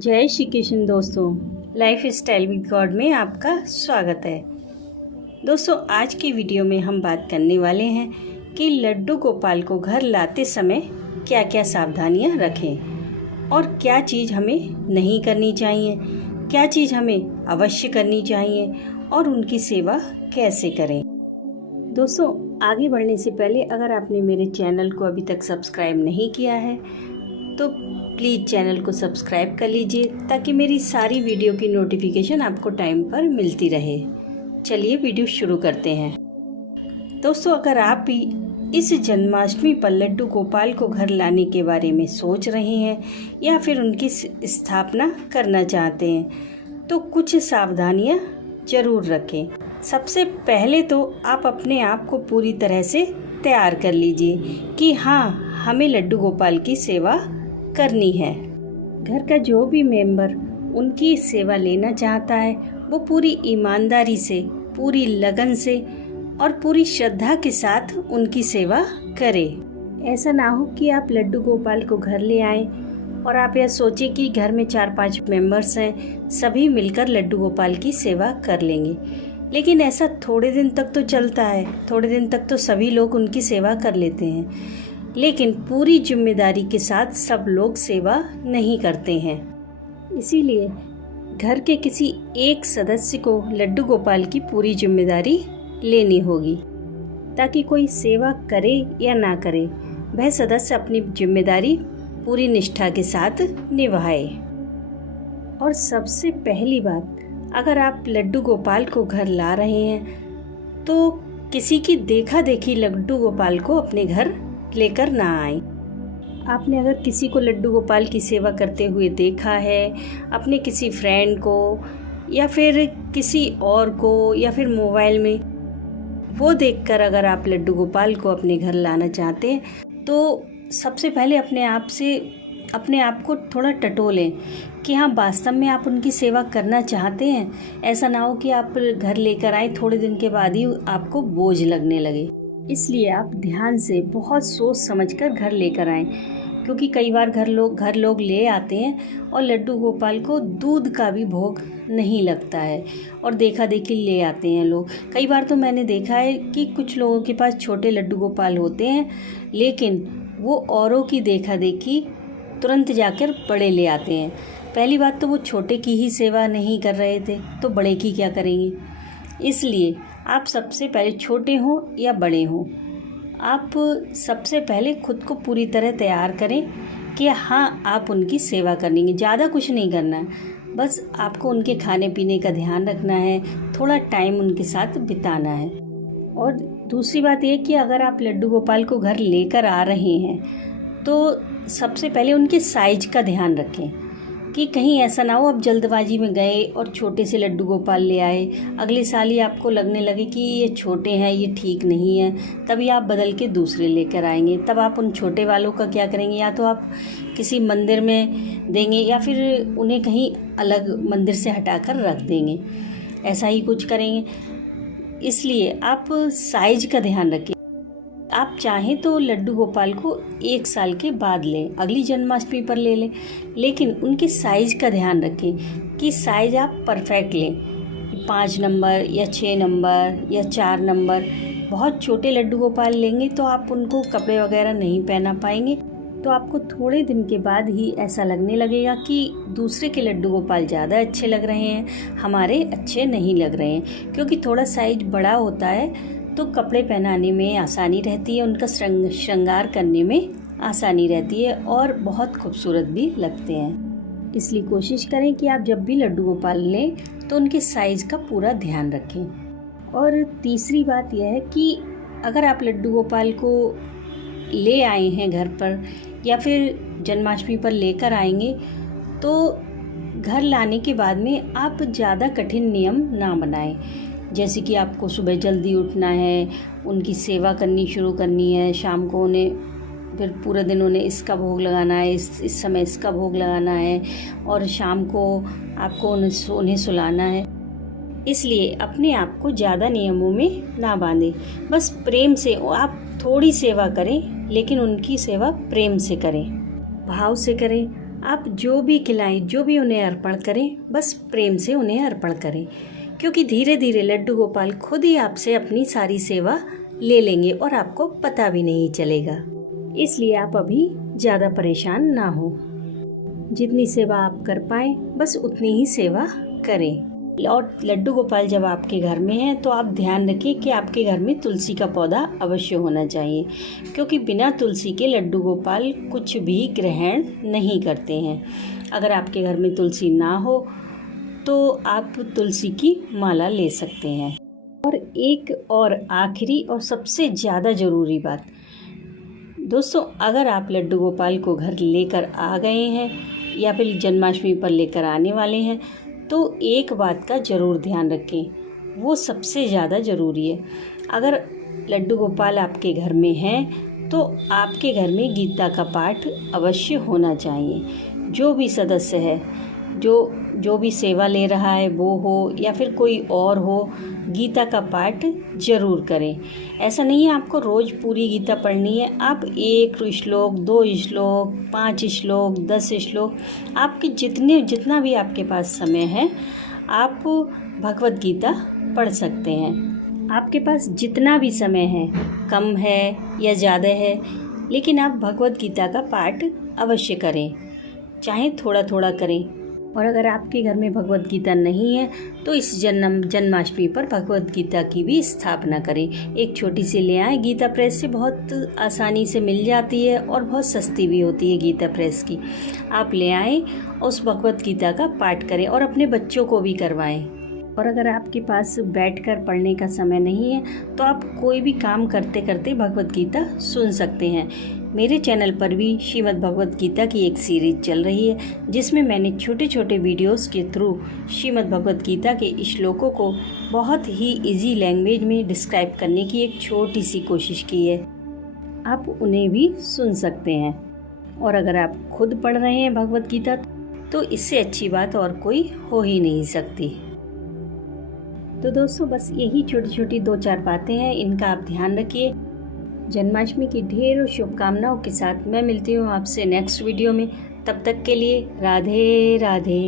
जय श्री कृष्ण दोस्तों, life style with God में आपका स्वागत है। दोस्तों, आज की वीडियो में हम बात करने वाले हैं कि लड्डू गोपाल को घर लाते समय क्या क्या सावधानियां रखें और क्या चीज़ हमें नहीं करनी चाहिए, क्या चीज़ हमें अवश्य करनी चाहिए और उनकी सेवा कैसे करें। दोस्तों, आगे बढ़ने से पहले अगर आपने मेरे चैनल को अभी तक सब्सक्राइब नहीं किया है तो प्लीज़ चैनल को सब्सक्राइब कर लीजिए ताकि मेरी सारी वीडियो की नोटिफिकेशन आपको टाइम पर मिलती रहे। चलिए वीडियो शुरू करते हैं। दोस्तों, अगर आप भी इस जन्माष्टमी पर लड्डू गोपाल को घर लाने के बारे में सोच रहे हैं या फिर उनकी स्थापना करना चाहते हैं तो कुछ सावधानियां ज़रूर रखें। सबसे पहले तो आप अपने आप को पूरी तरह से तैयार कर लीजिए कि हाँ, हमें लड्डू गोपाल की सेवा करनी है। घर का जो भी मेंबर उनकी सेवा लेना चाहता है वो पूरी ईमानदारी से, पूरी लगन से और पूरी श्रद्धा के साथ उनकी सेवा करे। ऐसा ना हो कि आप लड्डू गोपाल को घर ले आएं और आप यह सोचें कि घर में 4-5 मेंबर्स हैं, सभी मिलकर लड्डू गोपाल की सेवा कर लेंगे। लेकिन ऐसा थोड़े दिन तक तो चलता है, थोड़े दिन तक तो सभी लोग उनकी सेवा कर लेते हैं, लेकिन पूरी जिम्मेदारी के साथ सब लोग सेवा नहीं करते हैं। इसीलिए घर के किसी एक सदस्य को लड्डू गोपाल की पूरी जिम्मेदारी लेनी होगी ताकि कोई सेवा करे या ना करे, वह सदस्य अपनी जिम्मेदारी पूरी निष्ठा के साथ निभाए। और सबसे पहली बात, अगर आप लड्डू गोपाल को घर ला रहे हैं तो किसी की देखा देखी लड्डू गोपाल को अपने घर लेकर ना आए। आपने अगर किसी को लड्डू गोपाल की सेवा करते हुए देखा है, अपने किसी फ्रेंड को या फिर किसी और को या फिर मोबाइल में, वो देखकर अगर आप लड्डू गोपाल को अपने घर लाना चाहते हैं तो सबसे पहले अपने आप को थोड़ा टटोलें कि हाँ, वास्तव में आप उनकी सेवा करना चाहते हैं। ऐसा ना हो कि आप घर लेकर आए, थोड़े दिन के बाद ही आपको बोझ लगने लगे। इसलिए आप ध्यान से, बहुत सोच समझकर घर लेकर आएं, क्योंकि कई बार घर लोग ले आते हैं और लड्डू गोपाल को दूध का भी भोग नहीं लगता है और देखा देखी ले आते हैं लोग। कई बार तो मैंने देखा है कि कुछ लोगों के पास छोटे लड्डू गोपाल होते हैं, लेकिन वो औरों की देखा देखी तुरंत जाकर बड़े ले आते हैं। पहली बात तो वो छोटे की ही सेवा नहीं कर रहे थे तो बड़े की क्या करेंगे। इसलिए आप सबसे पहले, छोटे हों या बड़े हों, आप सबसे पहले खुद को पूरी तरह तैयार करें कि हाँ, आप उनकी सेवा करेंगे। ज़्यादा कुछ नहीं करना है, बस आपको उनके खाने पीने का ध्यान रखना है, थोड़ा टाइम उनके साथ बिताना है। और दूसरी बात ये कि अगर आप लड्डू गोपाल को घर लेकर आ रहे हैं तो सबसे पहले उनके साइज का ध्यान रखें कि कहीं ऐसा ना हो आप जल्दबाजी में गए और छोटे से लड्डू गोपाल ले आए, अगले साल ही आपको लगने लगे कि ये छोटे हैं, ये ठीक नहीं है, तभी आप बदल के दूसरे लेकर आएंगे। तब आप उन छोटे वालों का क्या करेंगे, या तो आप किसी मंदिर में देंगे या फिर उन्हें कहीं अलग मंदिर से हटाकर रख देंगे, ऐसा ही कुछ करेंगे। इसलिए आप साइज का ध्यान रखें। आप चाहें तो लड्डू गोपाल को 1 साल के बाद लें, अगली जन्माष्टमी पर ले लें, लेकिन उनके साइज का ध्यान रखें कि साइज आप परफेक्ट लें, 5 नंबर या 6 नंबर या 4 नंबर। बहुत छोटे लड्डू गोपाल लेंगे तो आप उनको कपड़े वगैरह नहीं पहना पाएंगे, तो आपको थोड़े दिन के बाद ही ऐसा लगने लगेगा कि दूसरे के लड्डू गोपाल ज़्यादा अच्छे लग रहे हैं, हमारे अच्छे नहीं लग रहे हैं। क्योंकि थोड़ा साइज बड़ा होता है तो कपड़े पहनाने में आसानी रहती है, उनका श्रृंगार करने में आसानी रहती है और बहुत खूबसूरत भी लगते हैं। इसलिए कोशिश करें कि आप जब भी लड्डू गोपाल लें तो उनके साइज़ का पूरा ध्यान रखें। और तीसरी बात यह है कि अगर आप लड्डू गोपाल को ले आए हैं घर पर या फिर जन्माष्टमी पर लेकर आएंगे तो घर लाने के बाद में आप ज़्यादा कठिन नियम ना बनाएं। जैसे कि आपको सुबह जल्दी उठना है, उनकी सेवा करनी शुरू करनी है, शाम को उन्हें फिर पूरे दिन उन्हें इसका भोग लगाना है, इस समय इसका भोग लगाना है और शाम को आपको उन्हें सुलाना है। इसलिए अपने आप को ज़्यादा नियमों में ना बांधें, बस प्रेम से आप थोड़ी सेवा करें, लेकिन उनकी सेवा प्रेम से करें, भाव से करें आप जो भी खिलाएं, जो भी उन्हें अर्पण करें, बस प्रेम से उन्हें अर्पण करें, क्योंकि धीरे धीरे लड्डू गोपाल खुद ही आपसे अपनी सारी सेवा ले लेंगे और आपको पता भी नहीं चलेगा। इसलिए आप अभी ज़्यादा परेशान ना हो। जितनी सेवा आप कर पाएँ बस उतनी ही सेवा करें। और लड्डू गोपाल जब आपके घर में हैं तो आप ध्यान रखिए कि आपके घर में तुलसी का पौधा अवश्य होना चाहिए, क्योंकि बिना तुलसी के लड्डू गोपाल कुछ भी ग्रहण नहीं करते हैं। अगर आपके घर में तुलसी ना हो तो आप तुलसी की माला ले सकते हैं। और एक और आखिरी और सबसे ज़्यादा ज़रूरी बात दोस्तों, अगर आप लड्डू गोपाल को घर लेकर आ गए हैं या फिर जन्माष्टमी पर लेकर आने वाले हैं तो एक बात का ज़रूर ध्यान रखें, वो सबसे ज़्यादा ज़रूरी है। अगर लड्डू गोपाल आपके घर में हैं तो आपके घर में गीता का पाठ अवश्य होना चाहिए। जो भी सदस्य है, जो भी सेवा ले रहा है वो हो या फिर कोई और हो, गीता का पाठ ज़रूर करें। ऐसा नहीं है आपको रोज़ पूरी गीता पढ़नी है। आप 1 श्लोक, 2 श्लोक, 5 श्लोक, 10 श्लोक, आपके जितना भी आपके पास समय है आप भगवत गीता पढ़ सकते हैं। आपके पास जितना भी समय है, कम है या ज़्यादा है, लेकिन आप भगवत गीता का पाठ अवश्य करें, चाहे थोड़ा थोड़ा करें। और अगर आपके घर में भगवत गीता नहीं है तो इस जन्माष्टमी पर भगवत गीता की भी स्थापना करें। एक छोटी सी ले आएँ, गीता प्रेस से बहुत आसानी से मिल जाती है और बहुत सस्ती भी होती है गीता प्रेस की। आप ले आएँ, उस भगवत गीता का पाठ करें और अपने बच्चों को भी करवाएं। और अगर आपके पास बैठकर पढ़ने का समय नहीं है तो आप कोई भी काम करते करते भगवत गीता सुन सकते हैं। मेरे चैनल पर भी श्रीमद् भगवत गीता की एक सीरीज चल रही है, जिसमें मैंने छोटे छोटे वीडियोस के थ्रू श्रीमद् भगवत गीता के श्लोकों को बहुत ही इजी लैंग्वेज में डिस्क्राइब करने की एक छोटी सी कोशिश की है। आप उन्हें भी सुन सकते हैं। और अगर आप खुद पढ़ रहे हैं भगवत गीता तो इससे अच्छी बात और कोई हो ही नहीं सकती। तो दोस्तों, बस यही छोटी छोटी 2-4 बातें हैं, इनका आप ध्यान रखिए। जन्माष्टमी की ढेरों शुभकामनाओं के साथ मैं मिलती हूँ आपसे नेक्स्ट वीडियो में। तब तक के लिए राधे राधे।